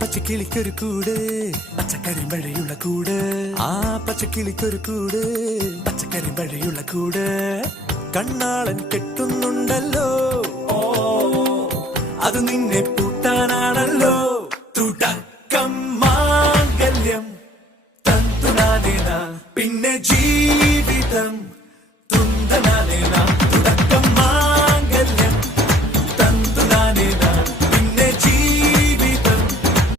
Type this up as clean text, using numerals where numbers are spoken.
പച്ചക്കിളിക്കൊരു കൂട് പച്ചക്കരിമ്പഴയുള്ള കൂട് ആ പച്ചക്കിളിക്കൊരു കൂട് പച്ചക്കരിമ്പഴയുള്ള കൂട് കണ്ണാളൻ കെട്ടുന്നുണ്ടല്ലോ അത് നിന്നെ പൂട്ടാനാണല്ലോ തുടക്കം മാംഗല്യം തന്തുനാനേന പിന്നെ ജീവിതം തുന്തനാനേന